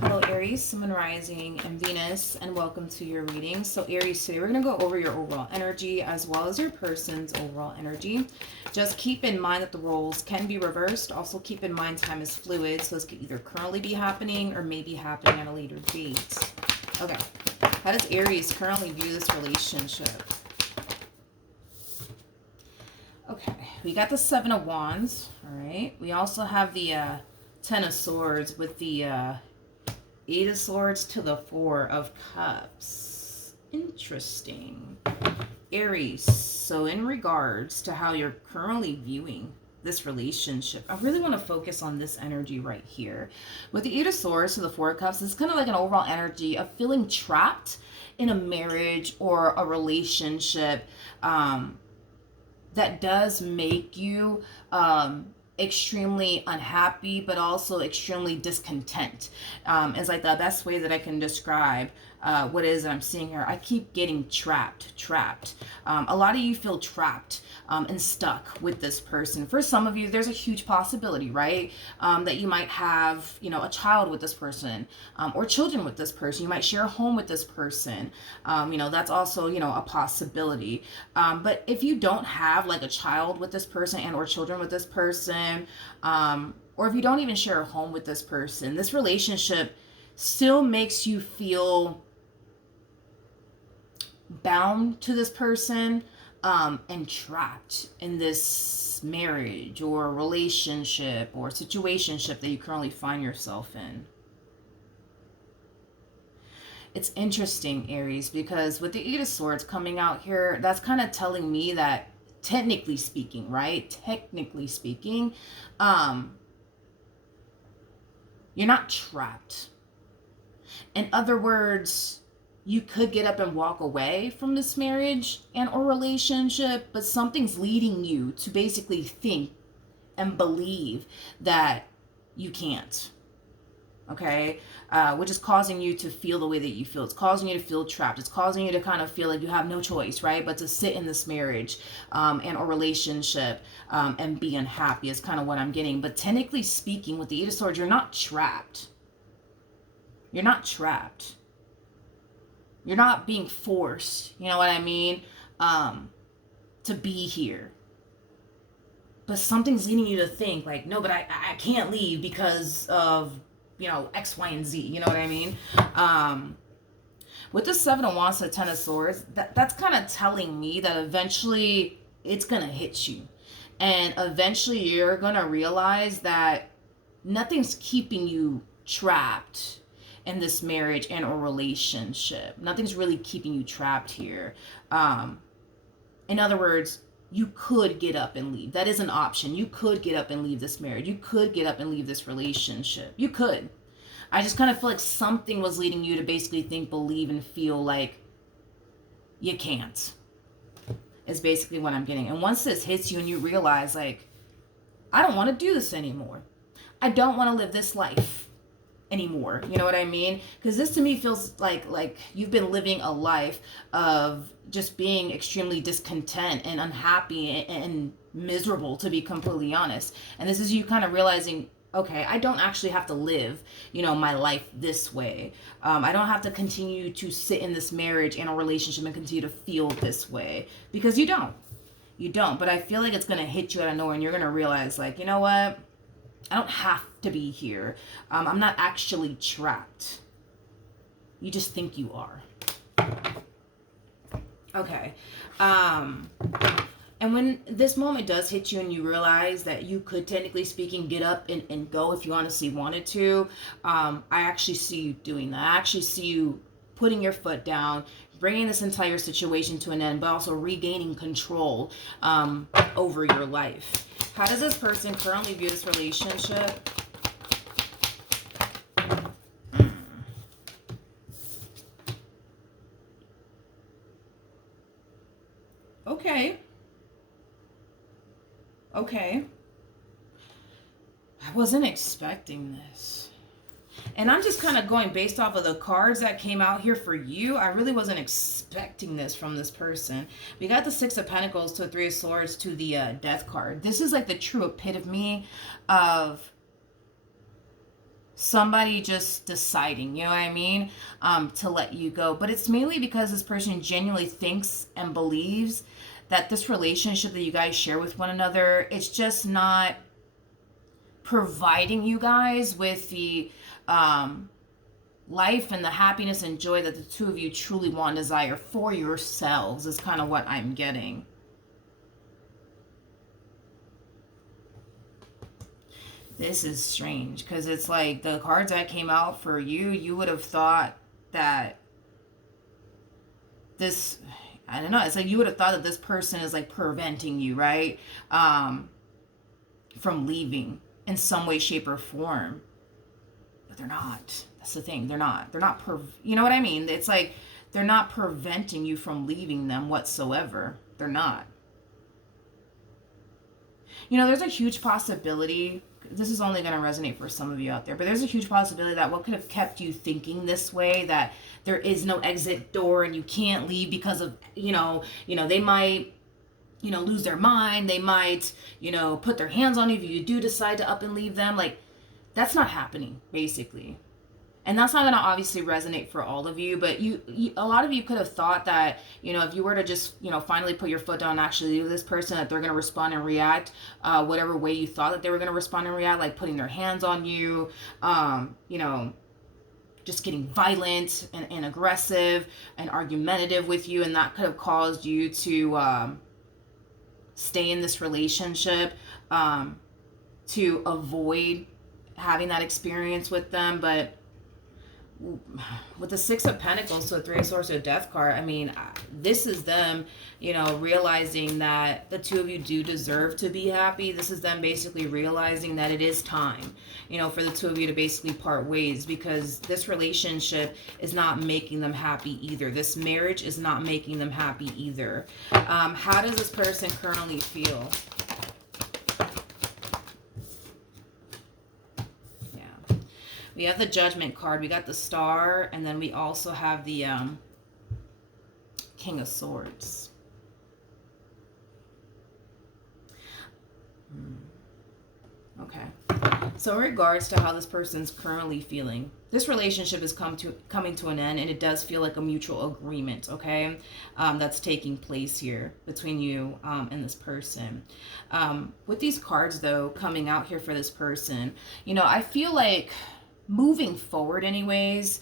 Hello Aries, Sun, Rising, and Venus, and welcome to your reading. So Aries, today we're going to go over your overall energy as well as your person's overall energy. Just keep in mind that the roles can be reversed. Also keep in mind time is fluid, so this could either currently be happening or may be happening at a later date. Okay, how does Aries currently view this relationship? Okay, we got the Seven of Wands, all right? We also have the Ten of Swords with the Eight of Swords to the Four of Cups. Interesting. Aries, so in regards to how you're currently viewing this relationship, I really want to focus on this energy right here. With the Eight of Swords to the Four of Cups, it's kind of like an overall energy of feeling trapped in a marriage or a relationship that does make you extremely unhappy, but also extremely discontent. Is like the best way that I can describe what it is that I'm seeing here. I keep getting trapped. A lot of you feel trapped and stuck with this person. For some of you, there's a huge possibility, right? That you might have, a child with this person, or children with this person. You might share a home with this person. That's also, a possibility. But if you don't have like a child with this person and or children with this person, or if you don't even share a home with this person, this relationship still makes you feel bound to this person, and trapped in this marriage or relationship or situationship that you currently find yourself in. It's interesting, Aries, because with the Eight of Swords coming out here, that's kind of telling me that technically speaking, right? Technically speaking, you're not trapped. In other words, you could get up and walk away from this marriage and or relationship, but something's leading you to basically think and believe that you can't. Okay, which is causing you to feel the way that you feel. It's causing you to feel trapped. It's causing you to kind of feel like you have no choice, right? But to sit in this marriage and or relationship and be unhappy is kind of what I'm getting. But technically speaking, with the Eight of Swords, you're not trapped. You're not trapped. You're not being forced, you know what I mean, to be here. But something's leading you to think like, no, but I can't leave because of, X, Y, and Z. You know what I mean? With the Seven of Wands and the Ten of Swords, that's kind of telling me that eventually it's going to hit you. And eventually you're going to realize that nothing's keeping you trapped in this marriage and or relationship. Nothing's really keeping you trapped here. In other words, you could get up and leave. That is an option. You could get up and leave this marriage. You could get up and leave this relationship. You could. I just kind of feel like something was leading you to basically think, believe, and feel like you can't. Is basically what I'm getting. And once this hits you and you realize, like, I don't want to do this anymore. I don't want to live this life anymore. You know what I mean? Because this to me feels like you've been living a life of just being extremely discontent and unhappy and miserable, to be completely honest. And this is you kind of realizing, okay, I don't actually have to live, my life this way. I don't have to continue to sit in this marriage and a relationship and continue to feel this way, because you don't. You don't. But I feel like it's going to hit you out of nowhere and you're going to realize, like, you know what? I don't have to be here. I'm not actually trapped. You just think you are. Okay. And when this moment does hit you and you realize that you could, technically speaking, get up and go if you honestly wanted to, I actually see you doing that. I actually see you putting your foot down, bringing this entire situation to an end, but also regaining control over your life. How does this person currently view this relationship? Okay. Okay. I wasn't expecting this. And I'm just kind of going based off of the cards that came out here for you. I really wasn't expecting this from this person. We got the Six of Pentacles to the Three of Swords to the Death card. This is like the true epitome of somebody just deciding, you know what I mean, to let you go. But it's mainly because this person genuinely thinks and believes that this relationship that you guys share with one another, it's just not providing you guys with the life and the happiness and joy that the two of you truly want and desire for yourselves, is kind of what I'm getting. This is strange because it's like the cards that came out for you, you would have thought that this, I don't know, it's like you would have thought that this person is like preventing you, right? From leaving in some way, shape, or form. But they're not. That's the thing. They're not. You know what I mean? It's like they're not preventing you from leaving them whatsoever. They're not. You know, there's a huge possibility, this is only going to resonate for some of you out there, but there's a huge possibility that what could have kept you thinking this way, that there is no exit door and you can't leave because of, they might, lose their mind. They might, put their hands on you if you do decide to up and leave them. Like, that's not happening, basically. And that's not going to obviously resonate for all of you, but a lot of you could have thought that, if you were to just, finally put your foot down and actually leave this person, that they're going to respond and react whatever way you thought that they were going to respond and react, like putting their hands on you, just getting violent and aggressive and argumentative with you. And that could have caused you to stay in this relationship, to avoid having that experience with them. But with the Six of Pentacles to the Three of Swords to a Death card, I mean, this is them, realizing that the two of you do deserve to be happy. This is them basically realizing that it is time, for the two of you to basically part ways, because this relationship is not making them happy either. This marriage is not making them happy either. How does this person currently feel? We have the Judgment card, we got the Star, and then we also have the King of Swords. Okay. So in regards to how this person's currently feeling, this relationship is coming to an end, and it does feel like a mutual agreement, okay, that's taking place here between you and this person. With these cards, though, coming out here for this person, I feel like moving forward anyways,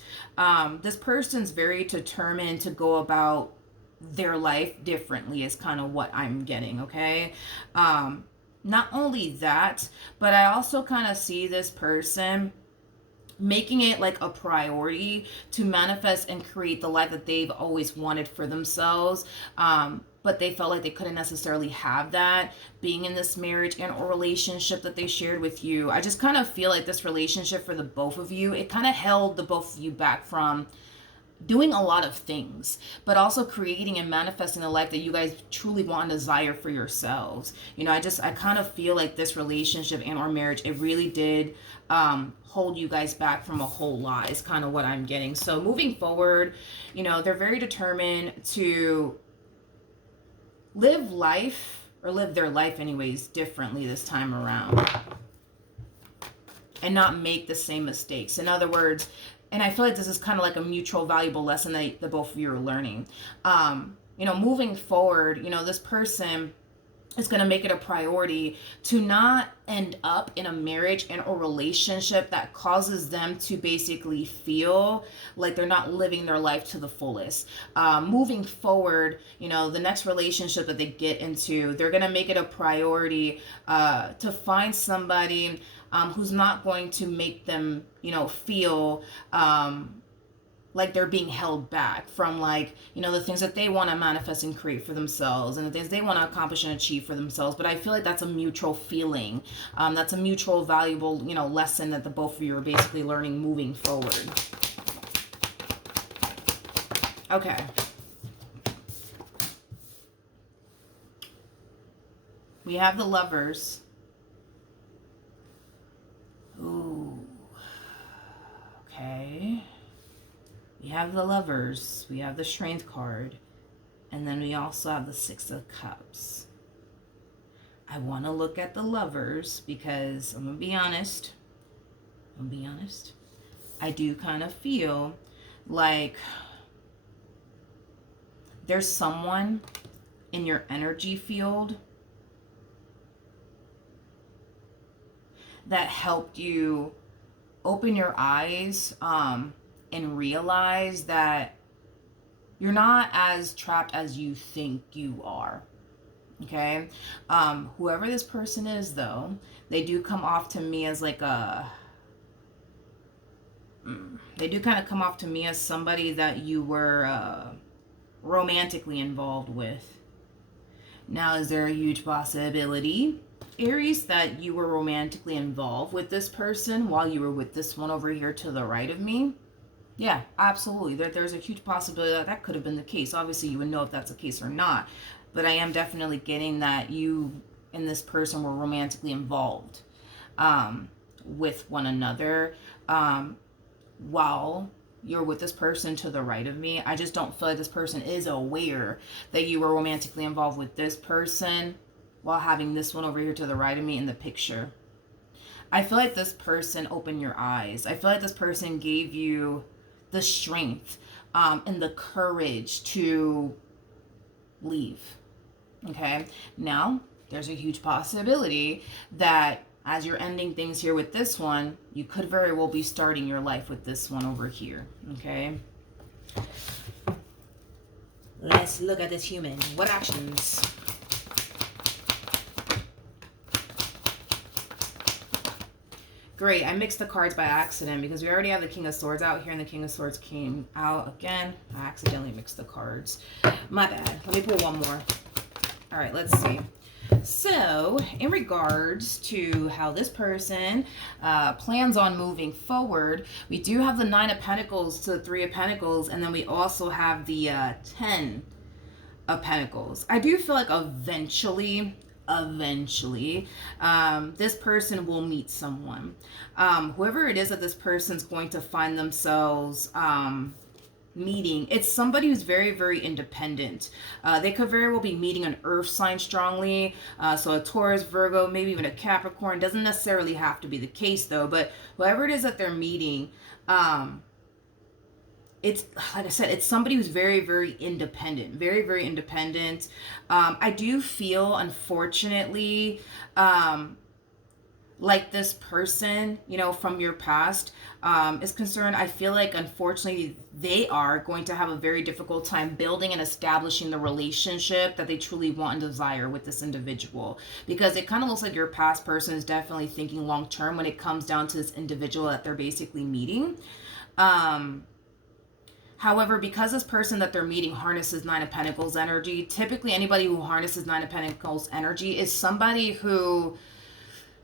this person's very determined to go about their life differently, is kind of what I'm getting, okay? Not only that, but I also kind of see this person making it like a priority to manifest and create the life that they've always wanted for themselves. But they felt like they couldn't necessarily have that being in this marriage and or relationship that they shared with you. I just kind of feel like this relationship for the both of you, it kind of held the both of you back from doing a lot of things, but also creating and manifesting the life that you guys truly want and desire for yourselves. I kind of feel like this relationship and or marriage, it really did hold you guys back from a whole lot, is kind of what I'm getting. So moving forward, they're very determined to live life, or live their life anyways, differently this time around, and not make the same mistakes. In other words, and I feel like this is kind of like a mutual valuable lesson that the both of you are learning. Moving forward, this person is going to make it a priority to not end up in a marriage and or relationship that causes them to basically feel like they're not living their life to the fullest. Moving forward, the next relationship that they get into, they're going to make it a priority to find somebody who's not going to make them, feel like they're being held back from, like, the things that they want to manifest and create for themselves, and the things they want to accomplish and achieve for themselves. But I feel like that's a mutual feeling. That's a mutual valuable, lesson that the both of you are basically learning moving forward. Okay. We have the Lovers. Ooh. Okay. We have the Lovers. We have the Strength card. And then we also have the Six of Cups. I want to look at the Lovers because I'm going to be honest. I'll be honest. I do kind of feel like there's someone in your energy field that helped you open your eyes and realize that you're not as trapped as you think you are. Okay? Whoever this person is, though, they do come off to me as like a... They do kind of come off to me as somebody that you were romantically involved with. Now, is there a huge possibility, Aries, that you were romantically involved with this person while you were with this one over here to the right of me? Yeah, absolutely. There's a huge possibility that that could have been the case. Obviously, you would know if that's the case or not. But I am definitely getting that you and this person were romantically involved with one another while you're with this person to the right of me. I just don't feel like this person is aware that you were romantically involved with this person while having this one over here to the right of me in the picture. I feel like this person opened your eyes. I feel like this person gave you the strength and the courage to leave. Okay? Now, there's a huge possibility that as you're ending things here with this one, you could very well be starting your life with this one over here. Okay? Let's look at this human. What actions? Great, I mixed the cards by accident because we already have the King of Swords out here and the King of Swords came out again. I accidentally mixed the cards. My bad. Let me pull one more. All right, let's see. So, in regards to how this person plans on moving forward, we do have the Nine of Pentacles to the Three of Pentacles, and then we also have the 10 of Pentacles. I do feel like eventually, this person will meet someone. Whoever it is that this person's going to find themselves meeting, it's somebody who's very, very independent. They could very well be meeting an earth sign strongly, so a Taurus, Virgo, maybe even a Capricorn. Doesn't necessarily have to be the case though, but whoever it is that they're meeting, it's, like I said, it's somebody who's very, very independent. Very, very independent. I do feel, unfortunately, like this person, you know, from your past is concerned. I feel like, unfortunately, they are going to have a very difficult time building and establishing the relationship that they truly want and desire with this individual. Because it kind of looks like your past person is definitely thinking long term when it comes down to this individual that they're basically meeting. However, because this person that they're meeting harnesses Nine of Pentacles energy, typically anybody who harnesses Nine of Pentacles energy is somebody who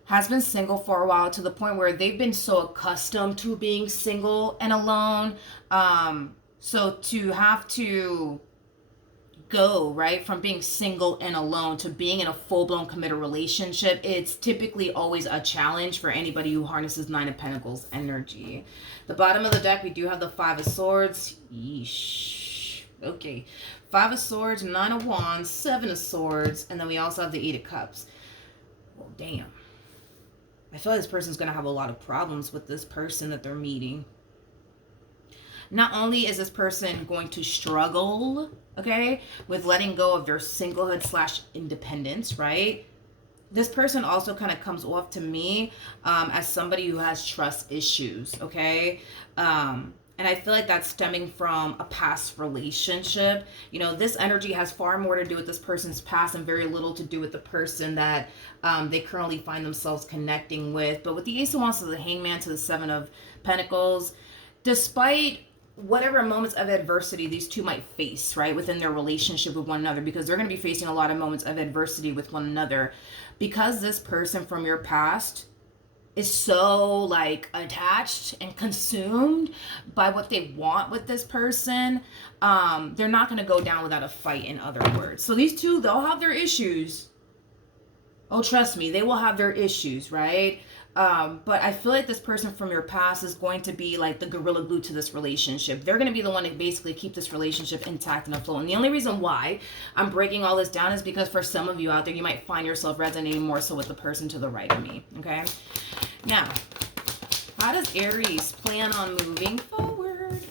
has been single for a while, to the point where they've been so accustomed to being single and alone. So to have to go, right, from being single and alone to being in a full-blown committed relationship, it's typically always a challenge for anybody who harnesses Nine of Pentacles energy. The bottom of the deck, we do have the Five of Swords. Yeesh. Okay. Five of Swords, Nine of Wands, Seven of Swords, and then we also have the Eight of Cups. Well, damn. I feel like this person's going to have a lot of problems with this person that they're meeting. Not only is this person going to struggle, okay, with letting go of their singlehood / independence, right? This person also kind of comes off to me as somebody who has trust issues, okay? And I feel like that's stemming from a past relationship. You know, this energy has far more to do with this person's past and very little to do with the person that they currently find themselves connecting with. But with the Ace of Wands to the Hangman to the Seven of Pentacles, despite whatever moments of adversity these two might face, right, within their relationship with one another, because they're going to be facing a lot of moments of adversity with one another, because this person from your past is so like attached and consumed by what they want with this person, they're not going to go down without a fight, in other words. So these two, they'll have their issues. Oh, trust me, they will have their issues, right? But I feel like this person from your past is going to be like the gorilla glue to this relationship. They're going to be the one to basically keep this relationship intact and afloat. And the only reason why I'm breaking all this down is because for some of you out there, you might find yourself resonating more so with the person to the right of me. Okay. Now, How does Aries plan on moving forward?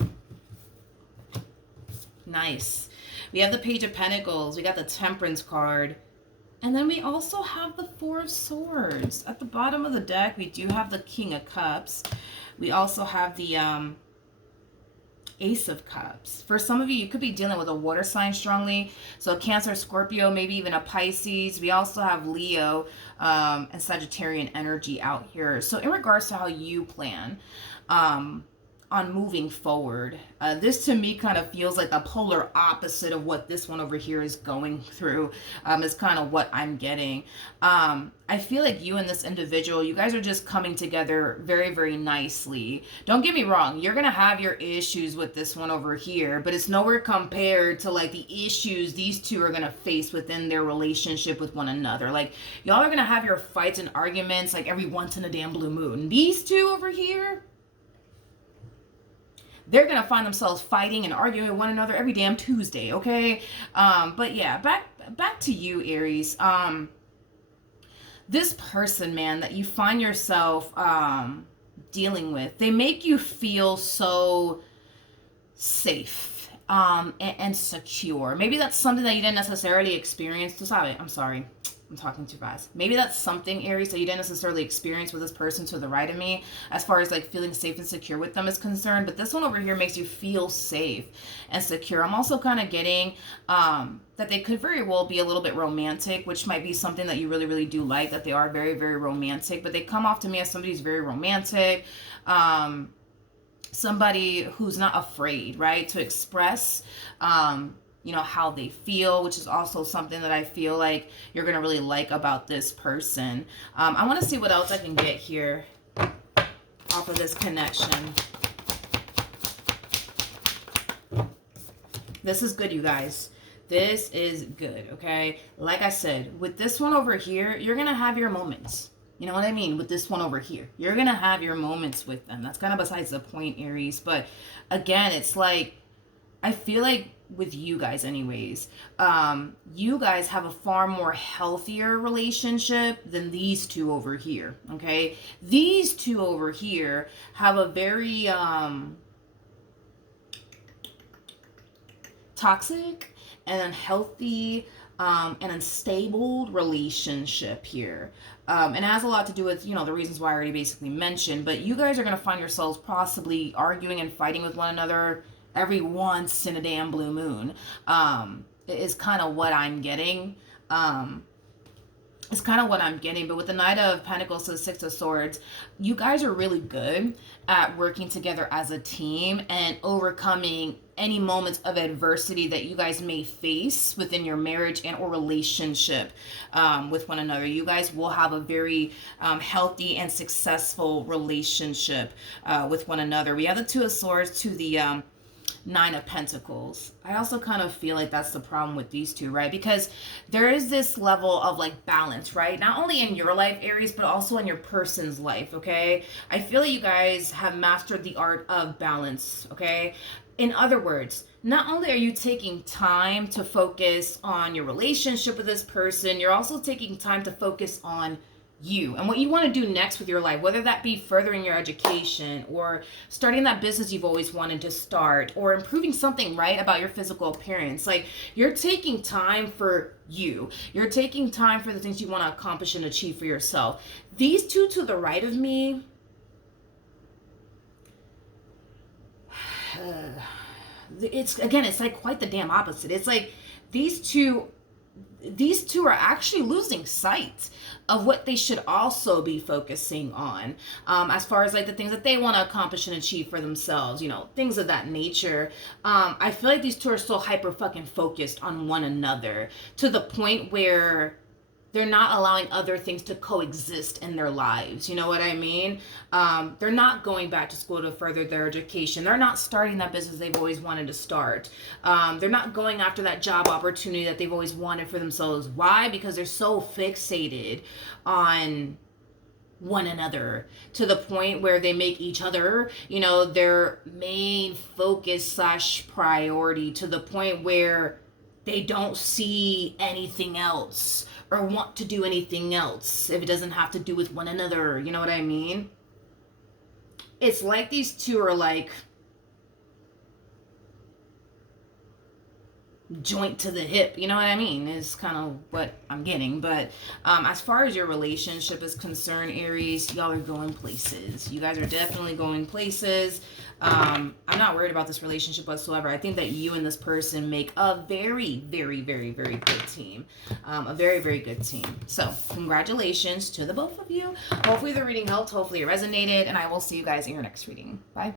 Nice. We have the Page of Pentacles. We got the Temperance card. And then we also have the Four of Swords. At the bottom of the deck, we do have the King of Cups. We also have the Ace of Cups. For some of you, you could be dealing with a water sign strongly. So Cancer, Scorpio, maybe even a Pisces. We also have Leo and Sagittarian energy out here. So in regards to how you plan on moving forward, this to me kind of feels like a polar opposite of what this one over here is going through, is kind of what I'm getting. I feel like you and this individual, you guys are just coming together very, very nicely. Don't get me wrong, you're gonna have your issues with this one over here, but it's nowhere compared to like the issues these two are gonna face within their relationship with one another. Like, y'all are gonna have your fights and arguments like every once in a damn blue moon. These two over here, they're going to find themselves fighting and arguing with one another every damn Tuesday, okay? But yeah, back to you, Aries. This person, man, that you find yourself dealing with, they make you feel so safe and secure. Maybe that's something that you didn't necessarily experience. I'm sorry. I'm talking too fast. Maybe that's something, Aries, that you didn't necessarily experience with this person to the right of me, as far as like feeling safe and secure with them is concerned. But this one over here makes you feel safe and secure. I'm also kind of getting that they could very well be a little bit romantic, which might be something that you really, really do like, that they are very, very romantic. But they come off to me as somebody who's very romantic. Somebody who's not afraid, right, to express you know, how they feel, which is also something that I feel like you're going to really like about this person. I want to see what else I can get here off of this connection. This is good, you guys. This is good, okay? Like I said, with this one over here, you're going to have your moments. You know what I mean? With this one over here, you're going to have your moments with them. That's kind of besides the point, Aries. But again, it's like, I feel like with you guys anyways, you guys have a far more healthier relationship than these two over here, okay? These two over here have a very toxic and unhealthy and unstable relationship here. And it has a lot to do with, you know, the reasons why I already basically mentioned. But you guys are going to find yourselves possibly arguing and fighting with one another every once in a damn blue moon, is kind of what I'm getting. It's kind of what I'm getting. But with the Knight of Pentacles to the Six of Swords, you guys are really good at working together as a team and overcoming any moments of adversity that you guys may face within your marriage and or relationship with one another. You guys will have a very healthy and successful relationship with one another. We have the Two of Swords to the Nine of Pentacles. I also kind of feel like that's the problem with these two, right? Because there is this level of like balance, right? Not only in your life, Aries, but also in your person's life, okay? I feel like you guys have mastered the art of balance, okay? In other words, not only are you taking time to focus on your relationship with this person, you're also taking time to focus on you and what you want to do next with your life, whether that be furthering your education or starting that business you've always wanted to start or improving something, right, about your physical appearance. Like, you're taking time for you. You're taking time for the things you want to accomplish and achieve for yourself. These two to the right of me, it's like quite the damn opposite. It's like these two are actually losing sight of what they should also be focusing on, as far as like the things that they want to accomplish and achieve for themselves, you know, things of that nature. I feel like these two are so hyper fucking focused on one another to the point where they're not allowing other things to coexist in their lives. You know what I mean? They're not going back to school to further their education. They're not starting that business they've always wanted to start. They're not going after that job opportunity that they've always wanted for themselves. Why? Because they're so fixated on one another to the point where they make each other, you know, their main focus / priority, to the point where they don't see anything else or want to do anything else if it doesn't have to do with one another. You know what I mean? it's like these two are like joint to the hip, you know what I mean, is kind of what I'm getting. But as far as your relationship is concerned, Aries, y'all are going places. You guys are definitely going places. I'm not worried about this relationship whatsoever. I think that you and this person make a very, very, very, very good team. A very, very good team. So congratulations to the both of you. Hopefully the reading helped. Hopefully it resonated. And I will see you guys in your next reading. Bye.